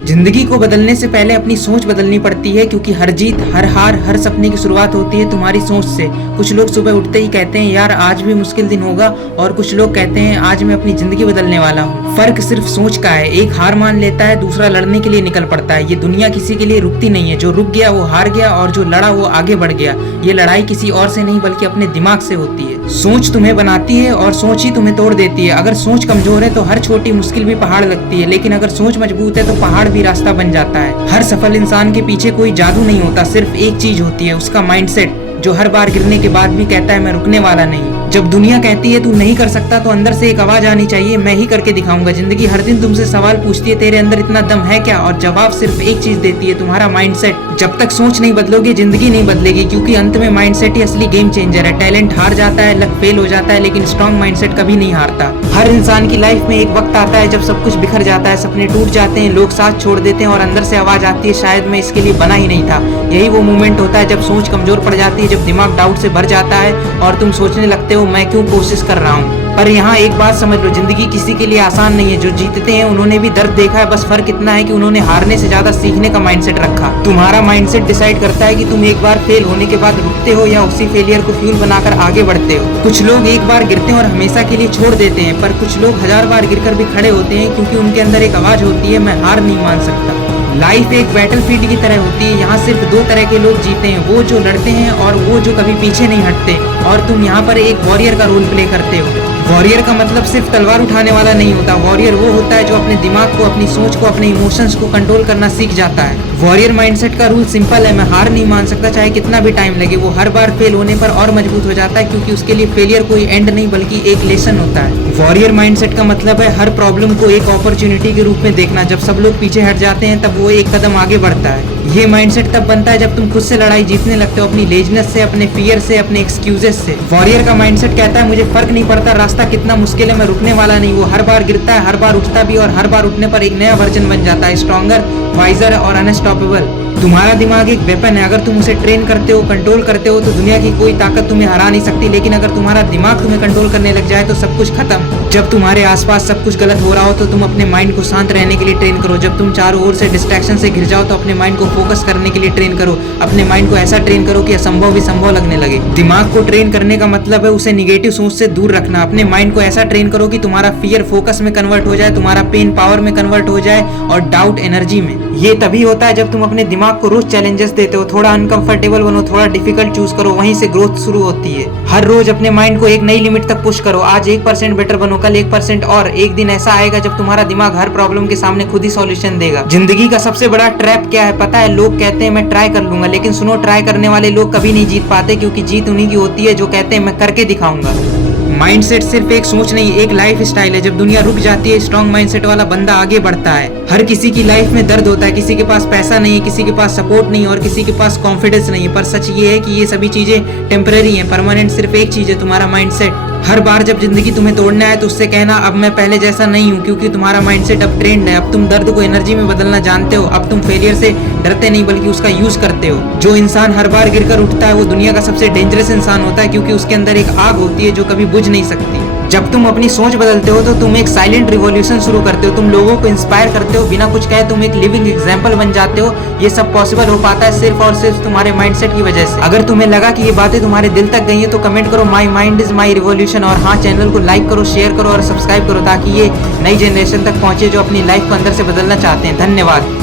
जिंदगी को बदलने से पहले अपनी सोच बदलनी पड़ती है, क्योंकि हर जीत, हर हार, हर सपने की शुरुआत होती है तुम्हारी सोच से। कुछ लोग सुबह उठते ही कहते हैं यार आज भी मुश्किल दिन होगा, और कुछ लोग कहते हैं आज मैं अपनी जिंदगी बदलने वाला हूँ। फर्क सिर्फ सोच का है। एक हार मान लेता है, दूसरा लड़ने के लिए निकल पड़ता है। ये दुनिया किसी के लिए रुकती नहीं है। जो रुक गया वो हार गया, और जो लड़ा वो आगे बढ़ गया। ये लड़ाई किसी और से नहीं बल्कि अपने दिमाग से होती है। सोच तुम्हें बनाती है और सोच ही तुम्हें तोड़ देती है। अगर सोच कमजोर है तो हर छोटी मुश्किल भी पहाड़ लगती है, लेकिन अगर सोच मजबूत है तो पहाड़ भी रास्ता बन जाता है। हर सफल इंसान के पीछे कोई जादू नहीं होता, सिर्फ एक चीज होती है, उसका माइंडसेट, जो हर बार गिरने के बाद भी कहता है मैं रुकने वाला नहीं। जब दुनिया कहती है तू नहीं कर सकता, तो अंदर से एक आवाज आनी चाहिए, मैं ही करके दिखाऊंगा। जिंदगी हर दिन तुमसे सवाल पूछती है, तेरे अंदर इतना दम है क्या? और जवाब सिर्फ एक चीज देती है, तुम्हारा माइंडसेट। जब तक सोच नहीं बदलोगे जिंदगी नहीं बदलेगी, क्योंकि अंत में माइंडसेट ही असली गेम चेंजर है। टैलेंट हार जाता है, लक फेल हो जाता है, लेकिन स्ट्रॉन्ग माइंडसेट कभी नहीं हारता। हर इंसान की लाइफ में एक वक्त आता है जब सब कुछ बिखर जाता है, सपने टूट जाते हैं, लोग साथ छोड़ देते हैं, और अंदर से आवाज आती है शायद मैं इसके लिए बना ही नहीं था। यही वो मोमेंट होता है जब सोच कमजोर पड़ जाती है, जब दिमाग डाउट से भर जाता है और तुम सोचने लगते हो मैं क्यों कोशिश कर रहा हूँ। पर यहाँ एक बात समझ लो, जिंदगी किसी के लिए आसान नहीं है। जो जीतते हैं उन्होंने भी दर्द देखा है, बस फर्क इतना है कि उन्होंने हारने से ज्यादा सीखने का माइंडसेट रखा। तुम्हारा माइंडसेट डिसाइड करता है कि तुम एक बार फेल होने के बाद रुकते हो या उसी फेलियर को फ्यूल बनाकर आगे बढ़ते हो। कुछ लोग एक बार गिरते हैं और हमेशा के लिए छोड़ देते हैं, पर कुछ लोग 1000 बार गिरकर भी खड़े होते हैं, क्योंकि उनके अंदर एक आवाज होती है मैं हार नहीं मान सकता। लाइफ एक बैटलफील्ड की तरह होती है। यहाँ सिर्फ दो तरह के लोग जीते हैं, वो जो लड़ते हैं और वो जो कभी पीछे नहीं हटते। और तुम यहाँ पर एक वॉरियर का रोल प्ले करते हो। वॉरियर का मतलब सिर्फ तलवार उठाने वाला नहीं होता। वॉरियर वो होता है जो अपने दिमाग को, अपनी सोच को, अपने इमोशंस को कंट्रोल करना सीख जाता है। वॉरियर माइंडसेट का रूल सिंपल है, मैं हार नहीं मान सकता चाहे कितना भी टाइम लगे। वो हर बार फेल होने पर और मजबूत हो जाता है, क्योंकि उसके लिए फेलियर कोई एंड नहीं बल्कि एक लेसन होता है। वॉरियर माइंडसेट का मतलब है हर प्रॉब्लम को एक अपॉर्चुनिटी के रूप में देखना। जब सब लोग पीछे हट जाते हैं तब वो एक कदम आगे बढ़ता है। ये माइंडसेट तब बनता है जब तुम खुद से लड़ाई जीतने लगते हो, अपनी लेजनेस से, अपने फियर से, अपने एक्सक्यूजेस से। वॉरियर का माइंडसेट कहता है मुझे फर्क नहीं पड़ता रास्ता कितना मुश्किल है, मैं रुकने वाला नहीं। वो हर बार गिरता है, हर बार उठता भी, और हर बार उठने पर एक नया वर्जन बन जाता है, स्ट्रॉन्गर, वाइजर और अनस्टॉपेबल। तुम्हारा दिमाग एक वेपन है, अगर तुम उसे ट्रेन करते हो, कंट्रोल करते हो, तो दुनिया की कोई ताकत तुम्हें हरा नहीं सकती। लेकिन अगर तुम्हारा दिमाग तुम्हें कंट्रोल करने लग जाए तो सब कुछ खत्म। जब तुम्हारे आसपास सब कुछ गलत हो रहा हो तो तुम अपने माइंड को शांत रहने के लिए ट्रेन करो। जब तुम चारों ओर से डिस्ट्रैक्शन से घिर जाओ तो अपने माइंड को फोकस करने के लिए ट्रेन करो। अपने माइंड को ऐसा ट्रेन करो कि असंभव भी संभव लगने लगे। दिमाग को ट्रेन करने का मतलब है उसे निगेटिव सोच से दूर रखना। अपने माइंड को ऐसा ट्रेन करो कि तुम्हारा फियर फोकस में कन्वर्ट हो जाए, तुम्हारा पेन पावर में कन्वर्ट हो जाए, और डाउट एनर्जी में। ये तभी होता है जब तुम अपने दिमाग को रोज चैलेंजेस देते हो। थोड़ा अनकंफर्टेबल बनो, थोड़ा डिफिकल्ट चूज करो, वहीं से ग्रोथ शुरू होती है। हर रोज अपने माइंड को एक नई लिमिट तक पुश करो। आज 1% बेटर बनो, कल 1% और। एक दिन ऐसा आएगा जब तुम्हारा दिमाग हर प्रॉब्लम के सामने खुद ही सॉल्यूशन देगा। जिंदगी का सबसे बड़ा ट्रैप क्या है पता है? लोग कहते हैं मैं ट्राई कर लूंगा, लेकिन सुनो, ट्राई करने वाले लोग कभी नहीं जीत पाते, क्योंकि जीत उन्हीं की होती है जो कहते हैं मैं करके दिखाऊंगा। माइंडसेट सिर्फ एक सोच नहीं, एक लाइफ स्टाइल है। जब दुनिया रुक जाती है, स्ट्रॉन्ग माइंडसेट वाला बंदा आगे बढ़ता है। हर किसी की लाइफ में दर्द होता है, किसी के पास पैसा नहीं है, किसी के पास सपोर्ट नहीं, और किसी के पास कॉन्फिडेंस नहीं है। पर सच ये है कि ये सभी चीजें टेम्पररी हैं। परमानेंट सिर्फ एक चीज है, तुम्हारा माइंडसेट। हर बार जब जिंदगी तुम्हें तोड़ना है तो उससे कहना अब मैं पहले जैसा नहीं हूँ, क्योंकि तुम्हारा माइंडसेट अब ट्रेंड है। अब तुम दर्द को एनर्जी में बदलना जानते हो। अब तुम फेलियर से डरते नहीं बल्कि उसका यूज करते हो। जो इंसान हर बार गिरकर उठता है वो दुनिया का सबसे डेंजरस इंसान होता है, क्योंकि उसके अंदर एक आग होती है जो कभी बुझ नहीं सकती। जब तुम अपनी सोच बदलते हो तो तुम एक साइलेंट रिवॉल्यूशन शुरू करते हो। तुम लोगों को इंस्पायर करते हो, बिना कुछ कहे तुम एक लिविंग एग्जांपल बन जाते हो। ये सब पॉसिबल हो पाता है सिर्फ और सिर्फ तुम्हारे माइंडसेट की वजह से। अगर तुम्हें लगा कि ये बातें तुम्हारे दिल तक गई हैं तो कमेंट करो my mind is my revolution. और हाँ, चैनल को लाइक करो, शेयर करो और सब्सक्राइब करो, ताकि ये नई जनरेशन तक पहुंचे जो अपनी लाइफ को अंदर से बदलना चाहते हैं। धन्यवाद।